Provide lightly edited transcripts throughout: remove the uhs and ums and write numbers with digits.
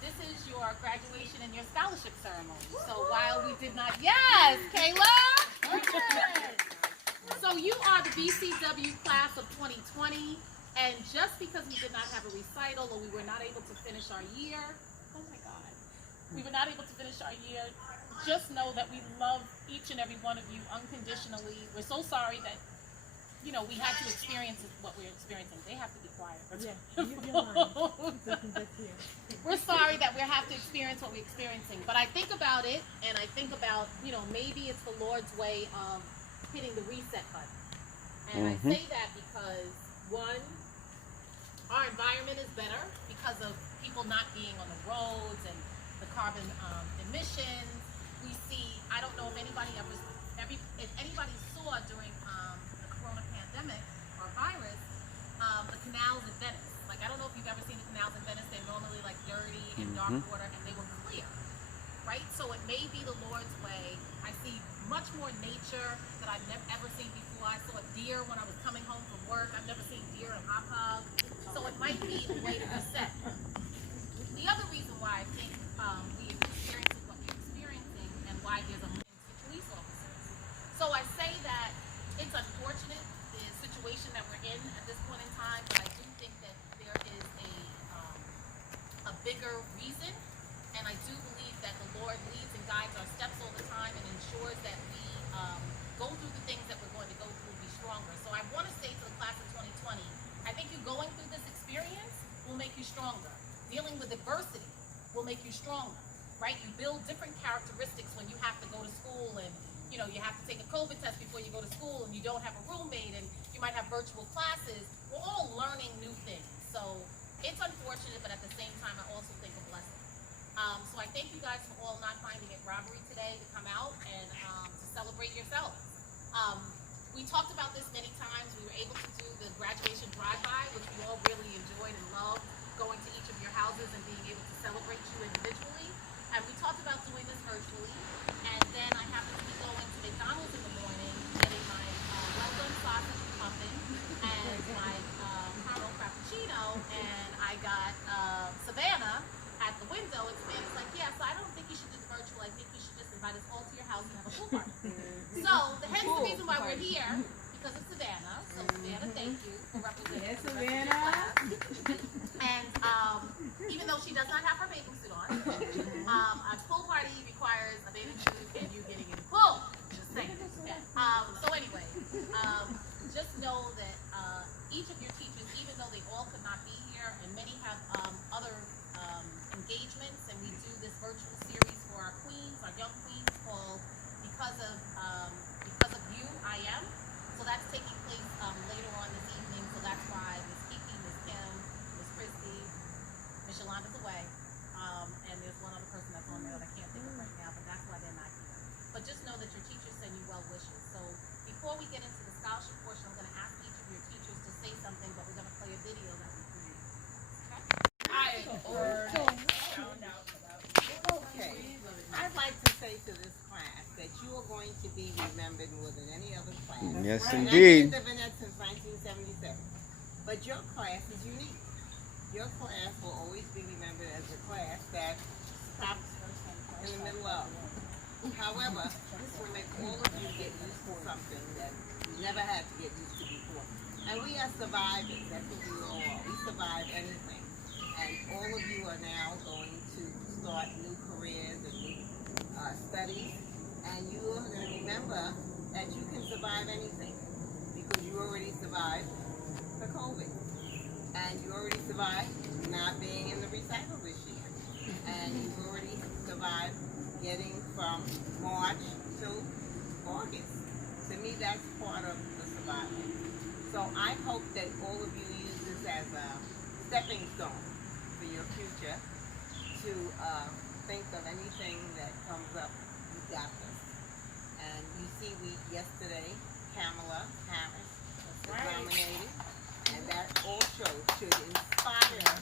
this is your graduation and your scholarship ceremony. So while we did not, yes, Kayla. Yes. So you are the VCW class of 2020, and just because we did not have a recital or we were not able to finish our year, oh my God, we were not able to finish our year. Just know that we love each and every one of you unconditionally. We're so sorry that we had to experience what we're experiencing. They have to be quiet. We're sorry that we have to experience what we're experiencing. But I think about it, and I think about, maybe it's the Lord's way of hitting the reset button. And I say that because, one, our environment is better because of people not being on the roads and the carbon emissions. We see, I don't know if anybody saw during the corona pandemic or virus, the canals in Venice. Like, I don't know if you've ever seen the canals in Venice. They're normally like dirty and dark water, and they were clear, right? So it may be the Lord's way. I see much more nature that I've never ever seen before. I saw a deer when I was coming home from work. I've never seen deer in hot hog. So it might be a way to reset. The other reason why I think we are experiencing what we're experiencing and why there's a police officers. So I say that it's unfortunate, the situation that we're in at this point in time, but I do think that there is a bigger reason, and I do believe that the Lord leads and guides our steps all the time and ensures that we go through the things that we're going to go through, be stronger. So I want to say to the class of 2020, I think you going through this experience will make you stronger. Dealing with adversity will make you stronger, right? You build different characteristics when you have to go to school and you have to take a COVID test before you go to school, and you don't have a roommate, and you might have virtual classes. We're all learning new things. So it's unfortunate, but at the same time, I also think a blessing. So I thank you guys for all not finding it robbery today to come out and to celebrate yourselves. We talked about this many times. We were able to do the graduation drive-by, which we all really enjoyed and loved, going to each of your houses and being able to celebrate you individually. And we talked about doing this virtually. And then I happened to be going to McDonald's in the morning, getting my well-done sausage muffin and my caramel frappuccino, and I got Savannah at the window, and Savannah's like, yeah, so I don't think you should do the virtual. I think you should just invite us all to your house and have a pool party. So hence the reason why we're here, because of Savannah. So Savannah, thank you for representing Yes, Savannah. And even though she does not have her bathing suit on, a pool party requires a bathing suit and you getting in the pool. Just saying. So anyway, just know that each of your teachers, even though they all could not be here, and many have other engagements, and we do this virtual series for our queens, our young queens, called Because of You, I Am. So that's taking place later on this evening. So that's why Miss Kiki, Miss Kim, Miss Christy, Miss Yolanda's away, and there's one other person that's on there that I can't think of right now, but that's why they're not here. But just know that your teachers send you well wishes. So before we get into the scholarship portion, I'm going to ask each of your teachers to say something, but we're going to play a video that we created. Okay. I'd like to say to this class that you are going to be remembered more than any other class. Yes, And indeed. I've been at since 1977. But your class is unique. Your class will always be remembered as a class that stops in the middle of. However, this will make all of you get used to something that you never had to get used to before. And we are survivors. That's what we all are. We survive anything. And all of you are now going to start new careers and new studies. And you are going to remember that you can survive anything because you already survived the COVID. And you already survived not being in the recital this year. And you already survived getting from March to August. To me, that's part of the survival. So I hope that all of you use this as a stepping stone for your future to think of anything that comes up. You got this. And you see, yesterday, Kamala Harris was nominated, and that also should inspire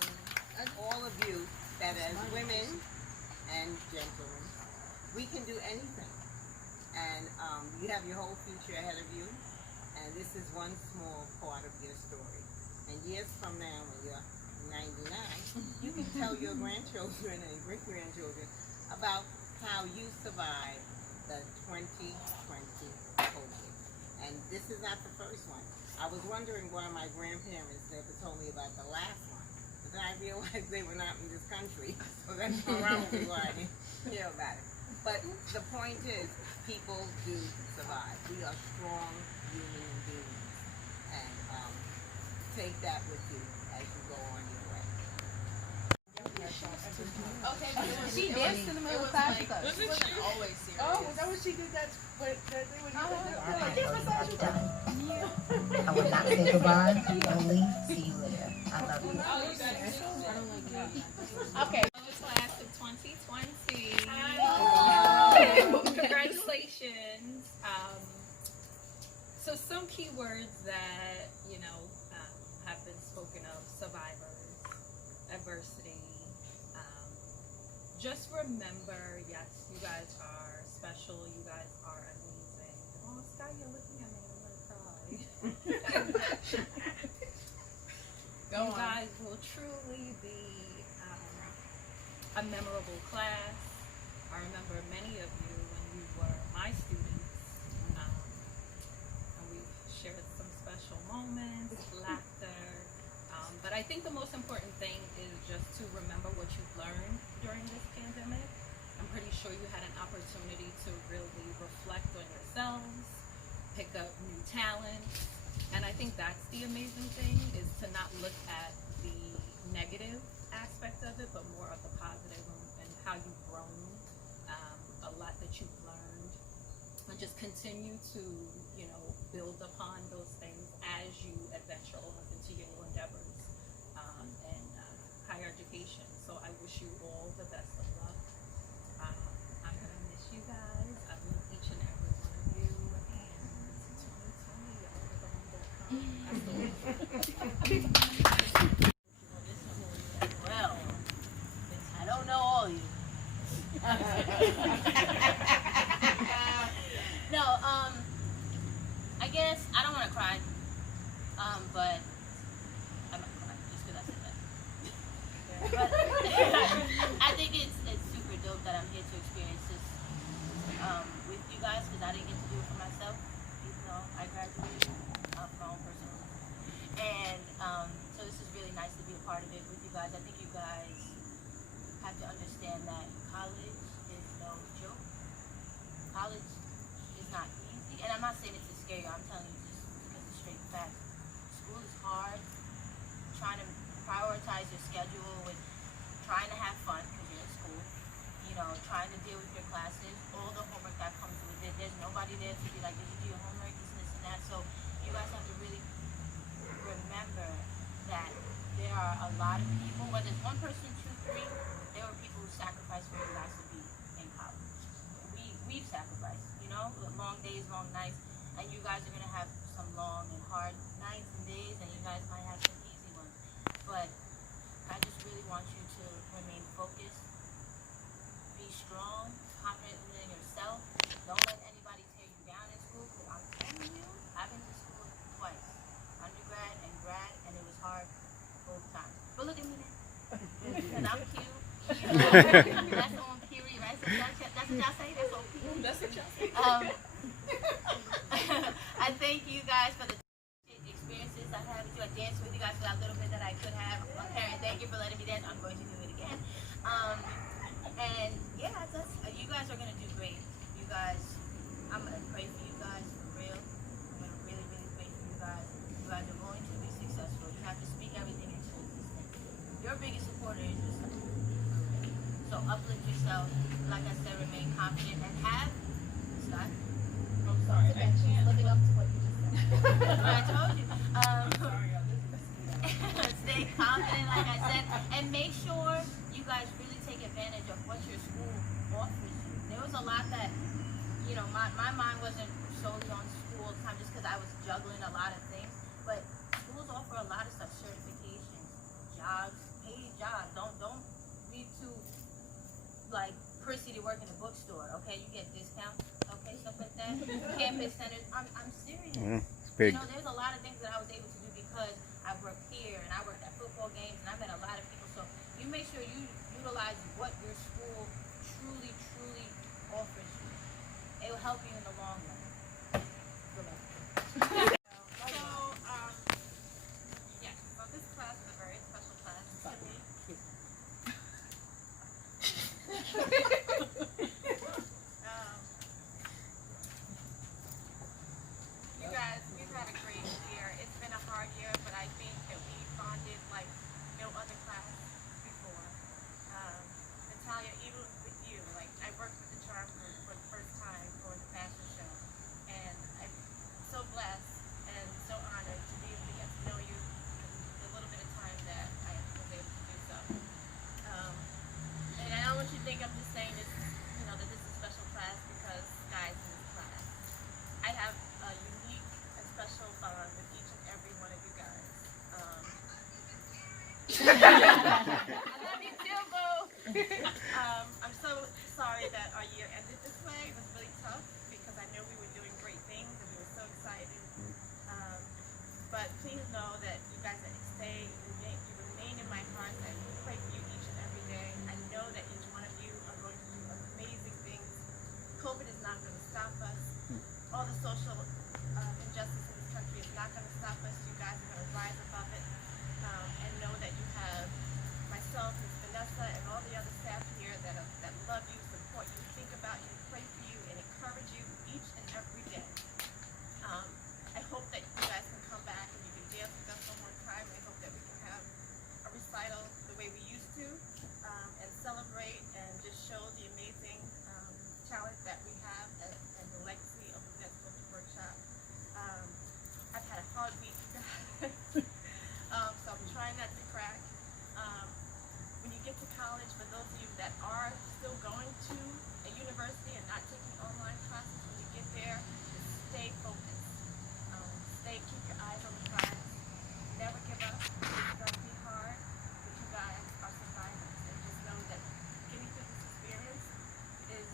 all of you that as women and gentlemen, we can do anything. And you have your whole future ahead of you, and this is one small part of your story. And years from now, when you're 99, you can tell your grandchildren and great-grandchildren about how you survived the 2020 COVID. And this is not the first one. I was wondering why my grandparents never told me about the last one. But then I realized they were not in this country. So that's probably why I didn't hear about it. But the point is, people do survive. We are strong human beings. And take that with you as you go on your way. Okay, but She danced in the middle of class with us. she wasn't always serious. Oh, was that what she did? That's what that they would like this massage you done. I would not say goodbye, only see you later. I love you. Okay. Class of 2020. Congratulations. So some key words that, have been spoken of: survivors, adversity. Just remember, yes, you guys are special. You guys are amazing. Oh, Sky, you're looking at me. I'm gonna cry. You guys will truly be a memorable class. I remember many of you when you were my students, and we've shared some special moments, laughter. But I think the most important thing is just to remember what you've learned during this pandemic. I'm pretty sure you had an opportunity to really reflect on yourselves, pick up new talents, and I think that's the amazing thing, is to not look at the negative aspect of it, but more of the positive and how you've grown, a lot that you've learned, and just continue to, build upon those things as you adventure off into your new endeavors in higher education. So I wish you all the best of luck. I'm gonna miss you guys. I love each and every one of you, and 2020, Well, I don't know all you. No, I guess I don't want to cry, but I'm not crying just because I said that. But I think it's super dope that I'm here to experience this with you guys, because I didn't get to do it for myself, even though I graduated for my own personal reasons. And so this is really nice to be a part of it with you guys. I think you guys have to understand that college is no joke. College is not easy, and I'm not saying it to scare you. I'm telling you just because it's straight facts. School is hard. Trying to prioritize your schedule with trying to have fun because you're in school. Trying to deal with your classes, all the homework that comes with it. There's nobody there to be like, did you do your homework, this and that. So you guys have to really remember that there are a lot of people, whether it's one person, two, three, there were people who sacrificed for you guys to be in college. We've sacrificed, long days, long nights, and you guys are gonna have some long and hard nights and days, and you guys might have some easy ones. But I just really want you to remain focused, be strong, confident in yourself. Don't let anybody tear you down in school, because I'm telling you, I've been to school twice, undergrad and grad, and it was hard both times. But look at me now, because I'm cute. That's on period, right? So that's what y'all say? That's on period? That's what y'all say. I thank you guys for the experiences I've had with you. I danced with you guys for that little bit that I could have. Parent, thank you for letting me dance. I'm going to do it again. And yeah, you guys are gonna do great. You guys, I'm gonna pray for you guys for real. I'm gonna really, really pray for you guys. You guys are going to be successful. You have to speak everything into existence. Your biggest supporter is yourself. So uplift yourself. Like I said, remain confident and have. Scott? I'm sorry. I can't. Living up to what you just said. I told you. Stay confident, like I said, and make sure you guys really take advantage of what your school offers you. There was a lot that, my mind wasn't solely on school all the time just because I was juggling a lot of things. But schools offer a lot of stuff, certifications, jobs, paid jobs. Don't be too prissy to work in a bookstore. Okay, you get discounts. Okay, stuff like that. Campus centers. I'm serious. It's big. There's a lot of things that I was able to do because I worked here and I worked at football football games, and I met a lot of people. So you make sure you utilize what your school truly, truly offers you. It will help you in the long run. Good luck. So, yeah, so this class is a very special class to me. You guys, we've had a great year. It's been a hard year, but I think that we bonded like no other class before. Natalia, even with you, like I worked with the Charm Group for the first time for the fashion show, and I'm so blessed and so honored to be able to get to know you the little bit of time that I was able to do so. And I don't want you to think I'm just saying this, you know, that this is a special class because guys in this class. I have a unique and special bond with each and every one of you guys. I love you too, boo. I'm so sorry that our year ended this way. It was really tough because I know we were doing great things and we were so excited. But please know that you guys remain in my heart. I pray for you each and every day. I know that each one of you are going to do amazing things. COVID is not going to stop us. All the social injustice in this country is not going to stop us. You guys are going to rise above it and know that you have myself, Ms. Vanessa, and all the other staff here that love you, support you, think about you, pray for you, and encourage you each and every day. I hope that you guys can come back and you can dance with us one more time. I hope that we can have a recital the way we used to and celebrate and just show the amazing talent that we have and the legacy of the Dance Culture Workshop. I've had a hard week, you guys, so I'm trying not to crack. When you get to college, for those of you that are still going to a university and not taking online classes, when you get there, just stay focused. Keep your eyes on the prize. Never give up. It's going to be hard, but you guys are survivors. And just know that getting through this experience is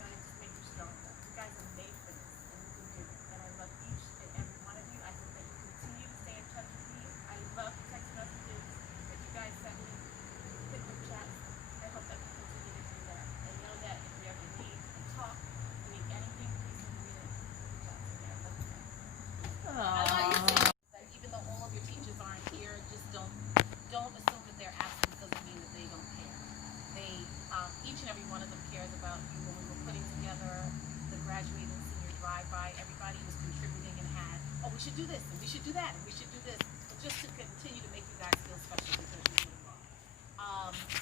going to make you stronger. You guys are made for this, and you can do it. And I love each and every one of you. I hope that you continue to stay in touch with me. I love the text messages that you guys send me, the group chats. I hope that we continue to do that. And know that if you ever need a talk, you need anything, please send me reach out to me. I love you guys. I love you too. That even though all of your teachers aren't here, just don't assume that they're absent doesn't mean that they don't care. They each and every one of them cares about you. When we were putting together the graduating senior drive-by, everybody was contributing and had, oh, we should do this and we should do that and we should do this, but just to continue to make you guys feel special because you really are.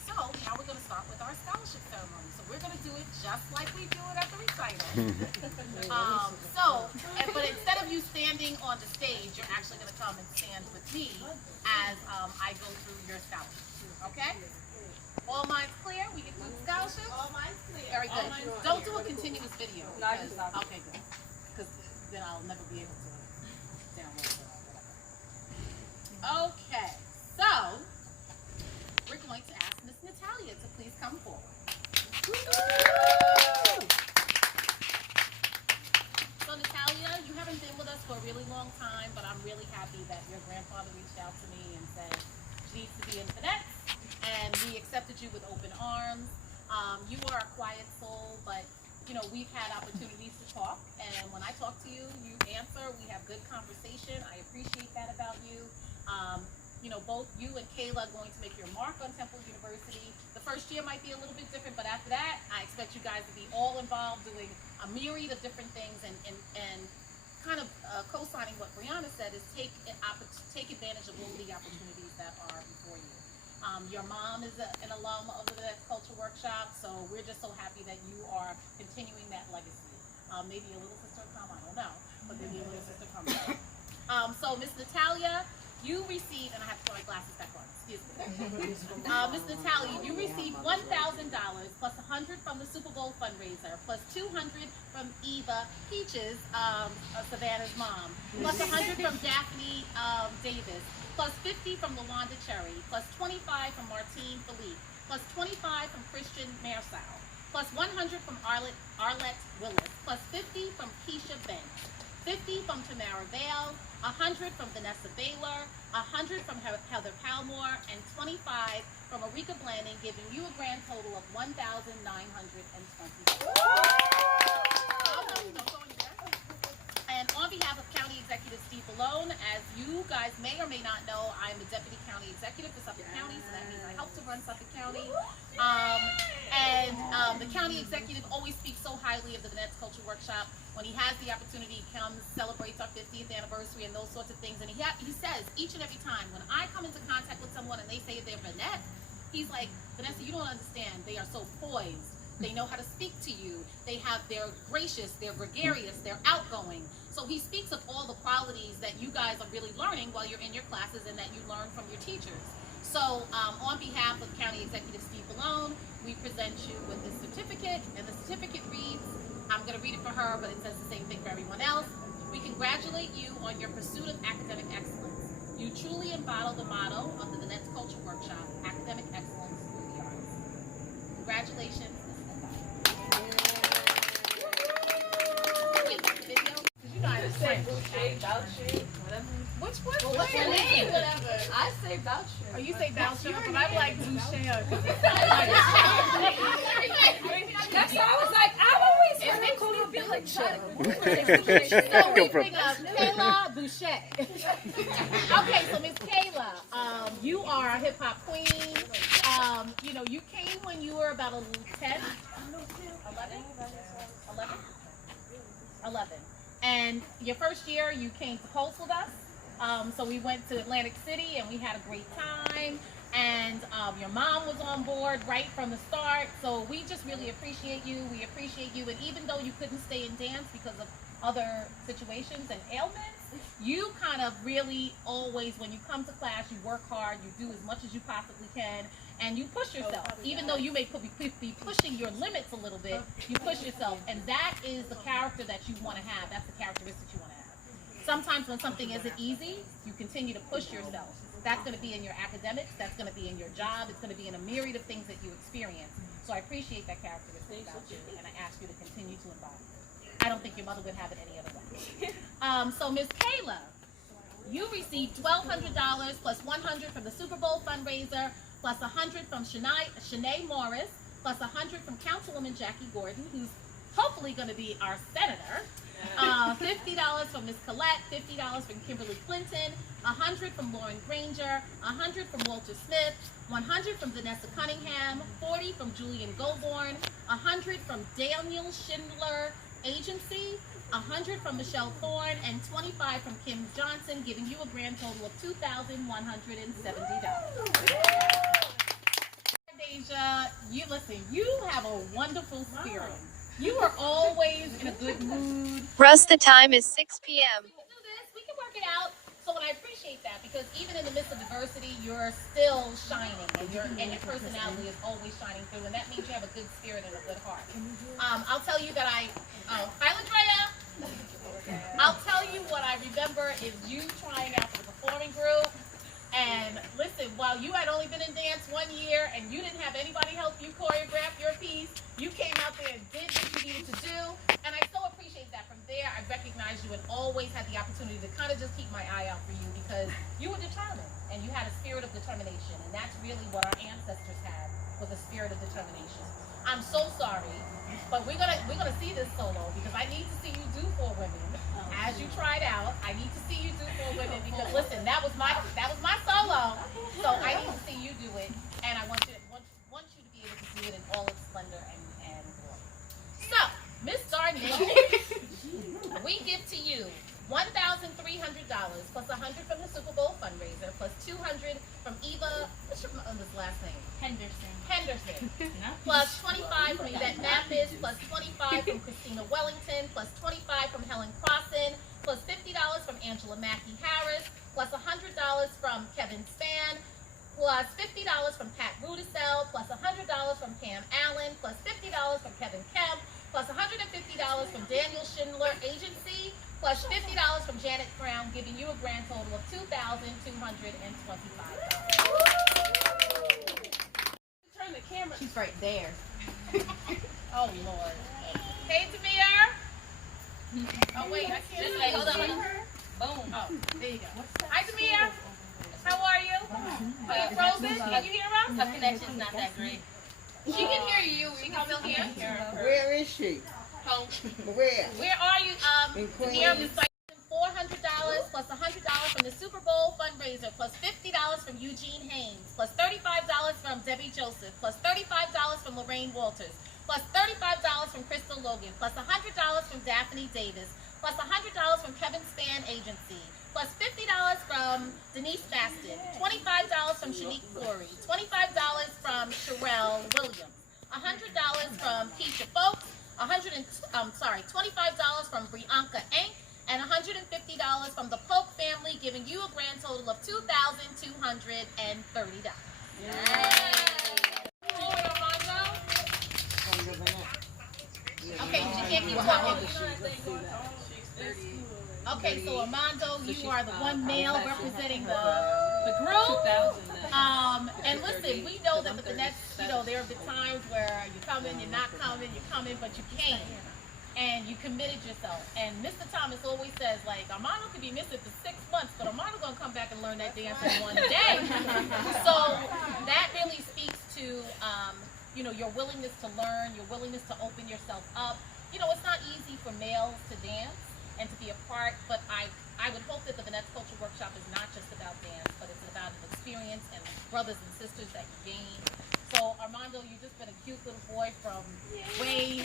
So now we're going to start with our scholarship ceremony. So we're going to do it just like we do it at the recital. But instead of you standing on the stage, you're actually going to come and stand with me as I go through your scholarship. Okay? All minds clear? We can do the scholarship? All minds clear. Very good. Don't do a continuous video. No, I just stopped. Okay, good. Because then I'll never be able to download it or whatever. Okay, so we're going to ask Miss Natalia to please come forward. So Natalia, you haven't been with us for a really long time, but I'm really happy that your grandfather reached out to me and said she needs to be in cadets, and we accepted you with open arms. You are a quiet soul, but you know, we've had opportunities to talk, and when I talk to you, you answer. We have good conversation. I appreciate that about you. You know, both you and Kayla are going to make your mark on Temple University. The first year might be a little bit different, but after that, I expect you guys to be all involved doing a myriad of different things and kind of co-signing what Brianna said is take advantage of all the opportunities that are before you. Your mom is an alum of the Dance Culture Workshop, so we're just so happy that you are continuing that legacy. Maybe a little sister come, I don't know, but maybe a little sister come. So Miss Natalia, you received, and I have to put my glasses back on, excuse me. Miss Natalia, you received $1,000 plus $100 from the Super Bowl fundraiser, plus $200 from Eva Peaches, Savannah's mom, plus $100 from Daphne Davis, plus $50 from LaWanda Cherry, plus $25 from Martine Philippe, plus $25 from Christian Marsau, plus $100 from Arlette Willis, plus $50 from Keisha Banks, 50 from Tamara Vale, 100 from Vanessa Baylor, 100 from Heather Palmore, and 25 from Arika Blanding, giving you a grand total of $1,920. And on behalf of County Executive Steve Malone, as you guys may or may not know, I'm the Deputy County Executive for Suffolk County, so that means I help to run Suffolk County. The County Executive always speaks so highly of the Vanette's Culture Workshop. When he has the opportunity, he comes, celebrates our 50th anniversary and those sorts of things. And he says each and every time, when I come into contact with someone and they say they're Vanette, he's like, Vanessa, you don't understand. They are so poised. They know how to speak to you. They're gracious, they're gregarious, they're outgoing. So he speaks of all the qualities that you guys are really learning while you're in your classes and that you learn from your teachers. So on behalf of County Executive Steve Malone, we present you with this certificate, and the certificate reads, I'm going to read it for her, but it says the same thing for everyone else. We congratulate you on your pursuit of academic excellence. You truly embody the motto of the Vanette's Culture Workshop, academic excellence through the arts. Congratulations. You know I just say Boucher, Boucher, whatever. Which one? Well, what's your name? Whatever. I say Boucher. Oh, you say Boucher, but I like Boucher. That's why I was like, I always it makes me feel like So we bring up Kayla Boucher. Okay, so Miss Kayla, you are a hip hop queen. You came when you were about 10, 11. And your first year, you came to Pulse with us. So we went to Atlantic City and we had a great time. And your mom was on board right from the start. So we just really appreciate you. We appreciate you. And even though you couldn't stay in dance because of other situations and ailments, you kind of really always, when you come to class, you work hard, you do as much as you possibly can, and you push yourself. Even though you may be pushing your limits a little bit, you push yourself. And that is the character that you want to have. That's the characteristic you want to have. Sometimes when something isn't easy, you continue to push yourself. That's going to be in your academics, that's going to be in your job, it's going to be in a myriad of things that you experience. So I appreciate that characteristic about you, and I ask you to continue to embody it. I don't think your mother would have it any other way. So Ms. Kayla, you received $1,200 plus $100 from the Super Bowl fundraiser, plus $100 from Shanae Morris, plus $100 from Councilwoman Jackie Gordon, who's hopefully going to be our senator. $50 from Ms. Collette, $50 from Kimberly Clinton, $100 from Lauren Granger, $100 from Walter Smith, $100 from Vanessa Cunningham, $40 from Julian Goborn, $100 from Daniel Schindler Agency, $100 from Michelle Thorne, and $25 from Kim Johnson, giving you a grand total of $2,170. Deja, you have a wonderful spirit. You are always in a good mood. Russ, the time is 6 p.m. We can do this. We can work it out. So, and I appreciate that because even in the midst of adversity, you're still shining, and your personality is always shining through, and that means you have a good spirit and a good heart. I'll tell you that hi, Ladrea. I'll tell you what I remember is you trying out for the performing group. And listen, while you had only been in dance 1 year and you didn't have anybody help you choreograph your piece, you came out there and did what you needed to do. And I so appreciate that. From there, I recognized you and always had the opportunity to kind of just keep my eye out for you because you were determined and you had a spirit of determination. And that's really what our ancestors had, was a spirit of determination. I'm so sorry, but we're gonna see this solo because I need to see you do 4 women. As you tried out, I need to see you do 4 women because listen, that was my solo. So I need to see you do it, and I want you to be able to do it in all its splendor and glory. So, Miss Darnay, we give to you $1,300 plus $100 from the Super Bowl fundraiser plus $200 from Eva. What's your mother's last name? Henderson. Plus $25 from Yvette Mathis, plus $25 from Christina Wellington, plus $25 from Helen Crossan, plus $50 from Angela Mackey Harris, plus $100 from Kevin Spann, plus $50 from Pat Rudisell, plus $100 from Pam Allen, plus $50 from Kevin Kemp, plus $150 from Daniel Schindler Agency, plus $50 from Janet Brown, giving you a grand total of $2,225. Turn the camera. She's right there. Oh, Lord. Hey, Tamir. Oh wait, I can't. This way, hold on. Boom. Oh, there you go. Hi, Tamia. How are you? Are you frozen? Can you hear us? Her connection's not that great. She can hear you. She can still hear. Where is she? Home. Where? Where are you? In Tamia, we Queens. fight $400 plus $100 from the Super Bowl fundraiser plus $50 from Eugene Haynes plus $35 from Debbie Joseph plus $35 from Lorraine Walters plus $35 from Crystal Logan plus $100 from Daphne Davis plus $100 from Kevin Span Agency plus $50 from Denise Baston, $25 from Shanique Corey, $25 from Sherelle Williams, $100 from Keisha Folks, $25 from Brianka Enk, and $150 from the Polk family, giving you a grand total of $2,230. Okay, she can't keep talking. Okay, so Armando, you are the one male representing the group. And listen, we know that the next, there have been times where you're coming, you're not coming, you're coming, but you came. And you committed yourself. And Mr. Thomas always says, like, Armando could be missing for 6 months, but Armando gonna come back and learn that dance in one day. So that really speaks to, your willingness to learn, your willingness to open yourself up. It's not easy for males to dance and to be a part, but I would hope that the Vanette's Culture Workshop is not just about dance, but it's about an experience and brothers and sisters that you gain. So Armando, you've just been a cute little boy from way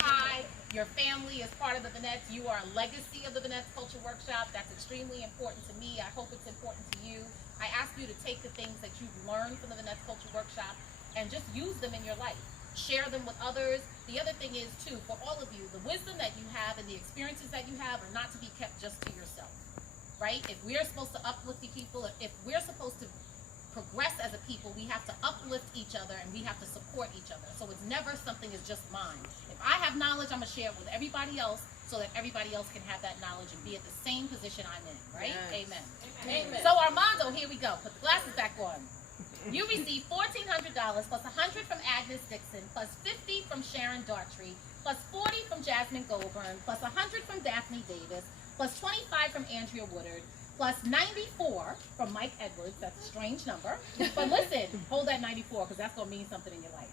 high. Your family is part of the Vanettes. You are a legacy of the Vanette's Culture Workshop. That's extremely important to me. I hope it's important to you. I ask you to take the things that you've learned from the Vanette's Culture Workshop and just use them in your life. Share them with others. The other thing is, too, for all of you, the wisdom that you have and the experiences that you have are not to be kept just to yourself, right? If we're supposed to uplift people, if we're supposed to progress as a people, we have to uplift each other and we have to support each other. So it's never something is just mine. If I have knowledge, I'm going to share it with everybody else so that everybody else can have that knowledge and be at the same position I'm in, right? Yes. Amen. So Armando, here we go. Put the glasses back on. You receive $1,400 plus $100 from Agnes Dixon plus $50 from Sharon Dartry plus $40 from Jasmine Goldburn plus $100 from Daphne Davis plus $25 from Andrea Woodard plus $94 from Mike Edwards. That's a strange number, but listen, hold that 94 because that's gonna mean something in your life.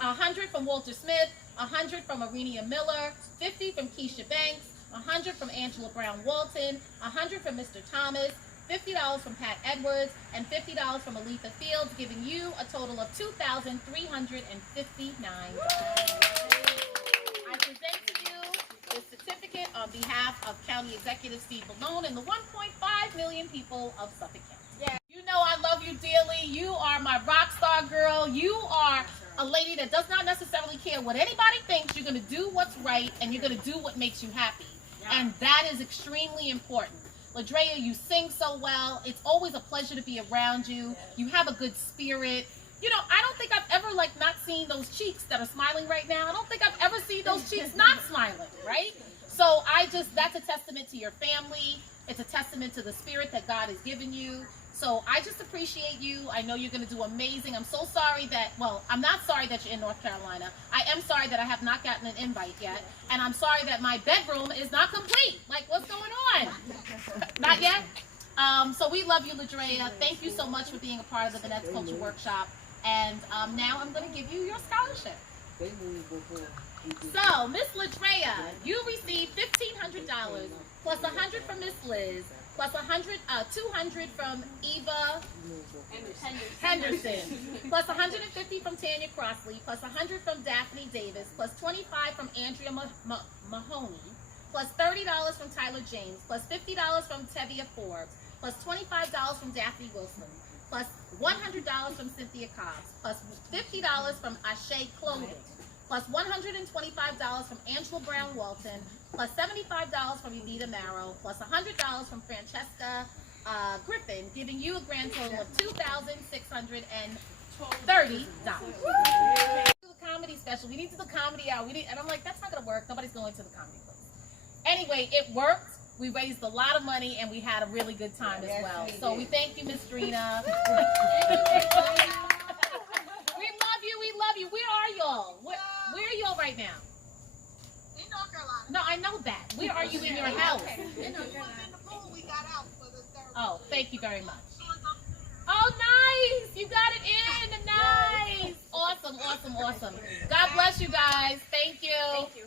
$100 from Walter Smith, $100 from Arenia Miller, $50 from Keisha Banks, $100 from Angela Brown Walton, $100 from Mr. Thomas, $50 from Pat Edwards, and $50 from Aletha Fields, giving you a total of $2,359. I present to you the certificate on behalf of County Executive Steve Malone and the 1.5 million people of Suffolk County. Yeah. You know I love you dearly. You are my rock star girl. You are a lady that does not necessarily care what anybody thinks. You're going to do what's right, and you're going to do what makes you happy. Yeah. And that is extremely important. Ladrea, you sing so well. It's always a pleasure to be around you. You have a good spirit. I don't think I've ever not seen those cheeks that are smiling right now. I don't think I've ever seen those cheeks not smiling, right? So that's a testament to your family. It's a testament to the spirit that God has given you. So I just appreciate you. I know you're going to do amazing. I'm so sorry I'm not sorry that you're in North Carolina. I am sorry that I have not gotten an invite yet. And I'm sorry that my bedroom is not complete. What's going on? Not yet? So we love you, Ladrea. Thank you so much for being a part of the Vanette's Culture Workshop. And now I'm going to give you your scholarship. So, Miss Ladrea, you received $1,500 plus $100 from Miss Liz, plus $200 from Eva Henderson, plus $150 from Tanya Crossley, plus $100 from Daphne Davis, plus $25 from Andrea Mahoney, plus $30 from Tyler James, plus $50 from Tevia Forbes, plus $25 from Daphne Wilson, plus $100 from Cynthia Cobbs, plus $50 from Ashe Clothing, plus $125 from Angela Brown Walton, plus $75 from Evita Marrow, plus $100 from Francesca Griffin, giving you a grand total of $2,630. The comedy special. We need to do the comedy hour. And I'm like, that's not gonna work. Nobody's going to the comedy place. Anyway, it worked. We raised a lot of money and we had a really good time as well. So we thank you, Miss Drina. We love you. We love you. Where are y'all? Where are y'all right now? North Carolina. No, I know that. Where are you in your house? In North Carolina. We got out for the third. Oh, thank you very much. Oh, nice! You got it in. Nice. Awesome, awesome, awesome. God bless you guys. Thank you. Thank you.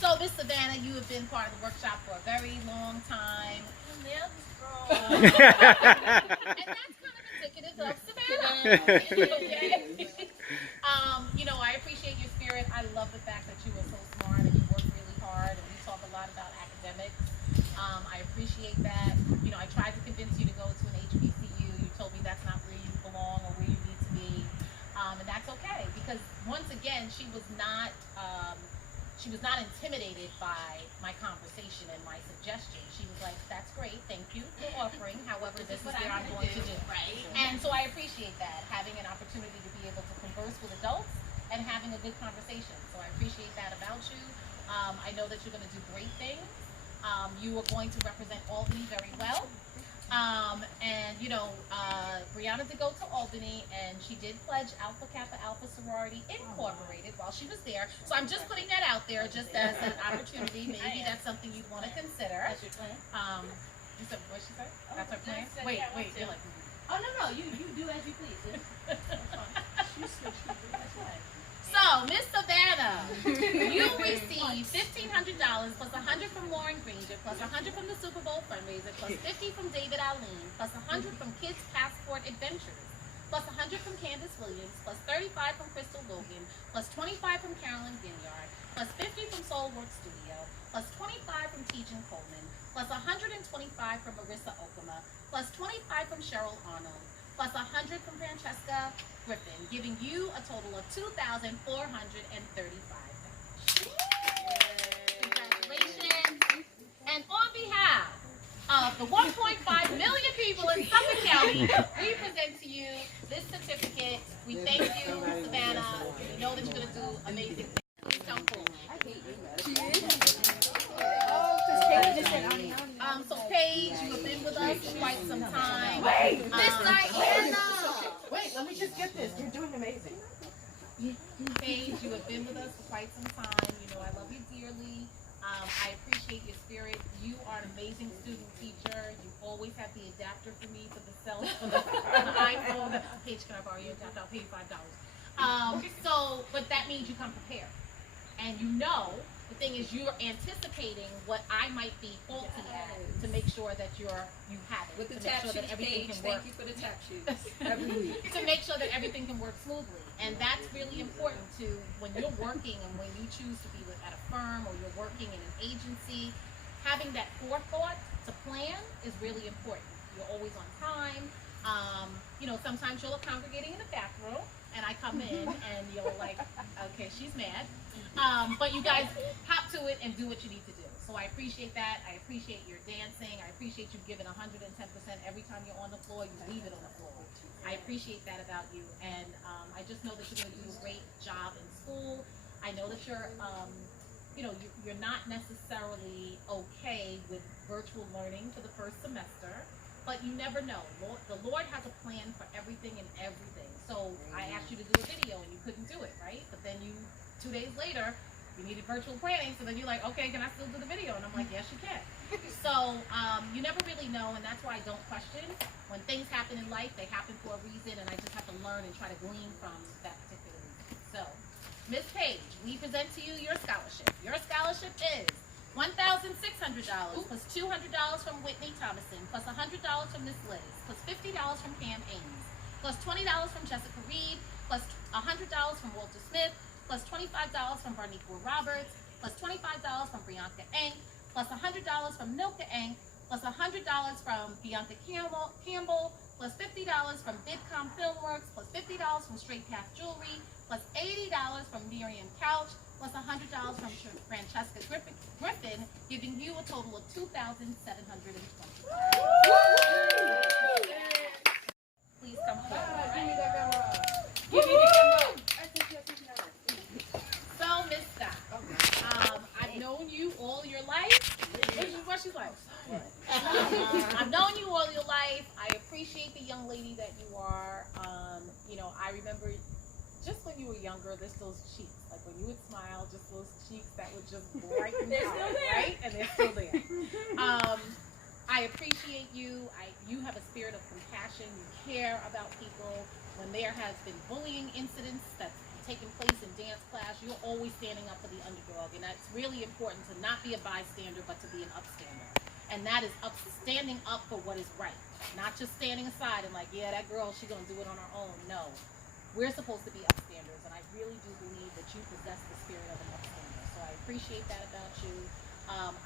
So Miss Savannah, you have been part of the workshop for a very long time. And that's kind of indicative of Savannah. Okay. You know, I appreciate your spirit. I love the fact that you were so smart and you worked really hard and we talk a lot about academics. I appreciate that. You know, I tried to convince you to go to an HBCU. You told me that's not where you belong or where you need to be. And that's okay because once again, she was not intimidated by my conversation and my suggestion. She was like, that's great, thank you for offering. However, this is what I'm going to do. Right. And so I appreciate that, having an opportunity to be able to converse with adults and having a good conversation. So I appreciate that about you. I know that you're going to do great things. You are going to represent Albany very well. And you know, Brianna did go to Albany and she did pledge Alpha Kappa Alpha Sorority Incorporated while she was there. So I'm just putting that out there just as an opportunity. Maybe that's something you'd want to consider. That's your plan? You said, what she said? That's her plan? Wait, you're like, oh no, you do as you please. So, Miss Savannah, you received $1,500 plus $100 from Lauren Granger, plus $100 from the Super Bowl fundraiser, plus $50 from David Allen, plus $100 from Kids Passport Adventures, plus $100 from Candace Williams, plus $35 from Crystal Logan, plus $25 from Carolyn Ginyard, plus $50 from Soulwork Studio, plus $25 from Tejan Coleman, plus $125 from Marissa Okama, plus $25 from Cheryl Arnold, plus $100 from Francesca Griffin, giving you a total of $2,435. Congratulations. And on behalf of the 1.5 million people in Suffolk County, we present to you this certificate. We thank you, Savannah. We know that you're going to do amazing things. Please come forward. So Paige, you have been with us for quite some time. Wait, Miss Diana. Wait, let me just get this. You're doing amazing. Paige, you have been with us for quite some time. You know I love you dearly. I appreciate your spirit. You are an amazing student teacher. You always have the adapter for me for the cell for the iPhone. Paige, can I borrow your adapter? I'll pay you $5. But that means you come prepared. And you know, the thing is, you're anticipating what I might be faulty at to make sure that you have it. With the to make tap sure that shoes everything page, can work. thank you for the tap shoes. Every week. To make sure that everything can work smoothly. And that's really important to when you're working and when you choose to be at a firm or you're working in an agency, having that forethought to plan is really important. You're always on time. You know, sometimes you'll be congregating in the bathroom and I come in and you're like, okay, she's mad. But you guys hop to it and do what you need to do. So I appreciate that. I appreciate your dancing. I appreciate you giving 110% every time you're on the floor. You leave it on the floor. I appreciate that about you. And I just know that you're going to do a great job in school. I know that you're, you know, you're not necessarily okay with virtual learning for the first semester. But you never know. The Lord has a plan for everything and everything. So I asked you to do a video and you couldn't do it, right? But then 2 days later, you needed virtual planning. So then you're like, okay, can I still do the video? And I'm like, yes, you can. So you never really know. And that's why I don't question. When things happen in life, they happen for a reason. And I just have to learn and try to glean from that particular reason. So, Miss Page, we present to you your scholarship. Your scholarship is $1,600 plus $200 from Whitney Thomason, plus $100 from Miss Liz, plus $50 from Pam Ames, plus $20 from Jessica Reed, plus $100 from Walter Smith, plus $25 from Barniqua Roberts, plus $25 from Bianca Enk, plus $100 from Milka Enk, plus $100 from Bianca Campbell, plus $50 from Bidcom Filmworks, plus $50 from Straight Path Jewelry, plus $80 from Miriam Couch, plus $100 from Francesca Griffin, giving you a total of $2,720. Please come forward. Give me that memo. Give me the camera. So, Miss Scott, I've known you all your life. What she's like? I've known you all your life. younger, there's those cheeks. Like when you would smile, just those cheeks that would just brighten They're up, still there. right? And they're still there. I appreciate you. You have a spirit of compassion. You care about people. When there has been bullying incidents that's taken place in dance class, you're always standing up for the underdog. And that's really important to not be a bystander, but to be an upstander. And that is standing up for what is right. Not just standing aside and like, yeah, that girl, she's going to do it on her own. No. We're supposed to be upstanders. And I really do believe that you possess the spirit of an upstander. So I appreciate that about you.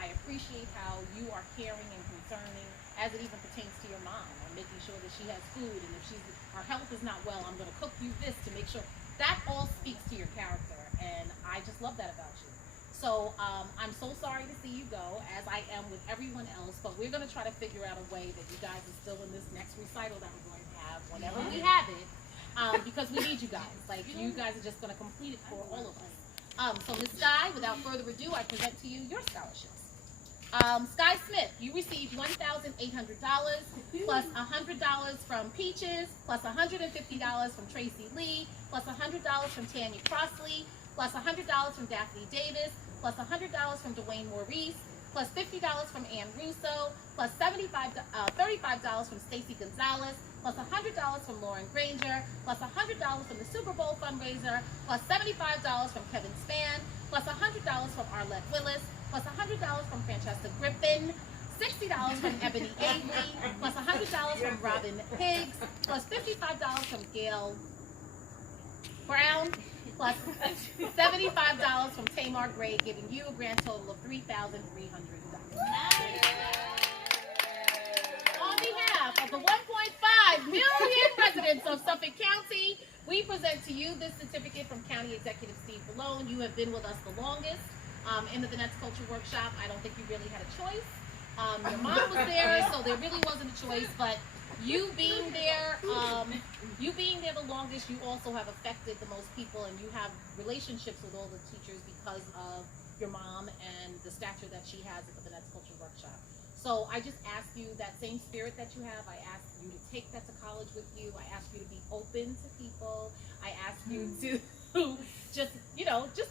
I appreciate how you are caring and concerning as it even pertains to your mom and making sure that she has food, and if her health is not well, I'm going to cook you this to make sure. That all speaks to your character, and I just love that about you. So I'm so sorry to see you go, as I am with everyone else, but we're going to try to figure out a way that you guys are still in this next recital that we're going to have whenever we have it, because we need you guys. Like, you guys are just going to complete it for all of us. So Ms. Sky, without further ado, I present to you your scholarships. Sky Smith, you received $1,800 plus $100 from Peaches, plus $150 from Tracy Lee, plus $100 from Tanya Crossley, plus $100 from Daphne Davis, plus $100 from Dwayne Maurice, plus $50 from Ann Russo, plus $35 from Stacy Gonzalez, plus $100 from Lauren Granger, plus $100 from the Super Bowl fundraiser, plus $75 from Kevin Spann, plus $100 from Arlette Willis, plus $100 from Francesca Griffin, $60 from Ebony Avery, plus $100 from Robin Higgs, plus $55 from Gail Brown, plus $75 from Tamar Gray, giving you a grand total of $3,300. On behalf of the 1.5 million residents of Suffolk County, we present to you this certificate from County Executive Steve Malone. You have been with us the longest in the Vanette's Culture Workshop. I don't think you really had a choice. Your mom was there, so there really wasn't a choice, but you being there the longest, you also have affected the most people, and you have relationships with all the teachers because of your mom and the stature that she has at the Vanette's Culture Workshop. So I just ask you, that same spirit that you have, I ask you to take that to college with you. I ask you to be open to people. I ask you to just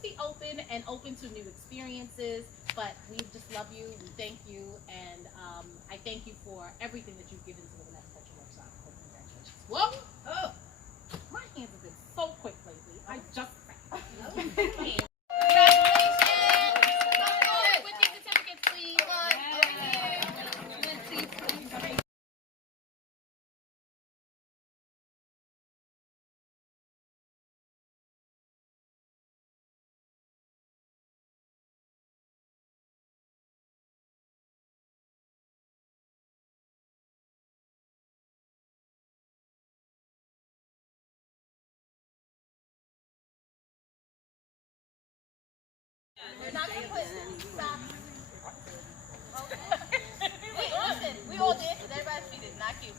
be open and open to new experiences. But we just love you, we thank you, and I thank you for everything that you've given to the Vanette's Culture Workshop. Congratulations. Whoa! Oh, my hands have been so quick lately. I just Congratulations! Come forward with your certificates, please. We're not gonna put stop. Okay. We all did. Everybody's feet is not cute.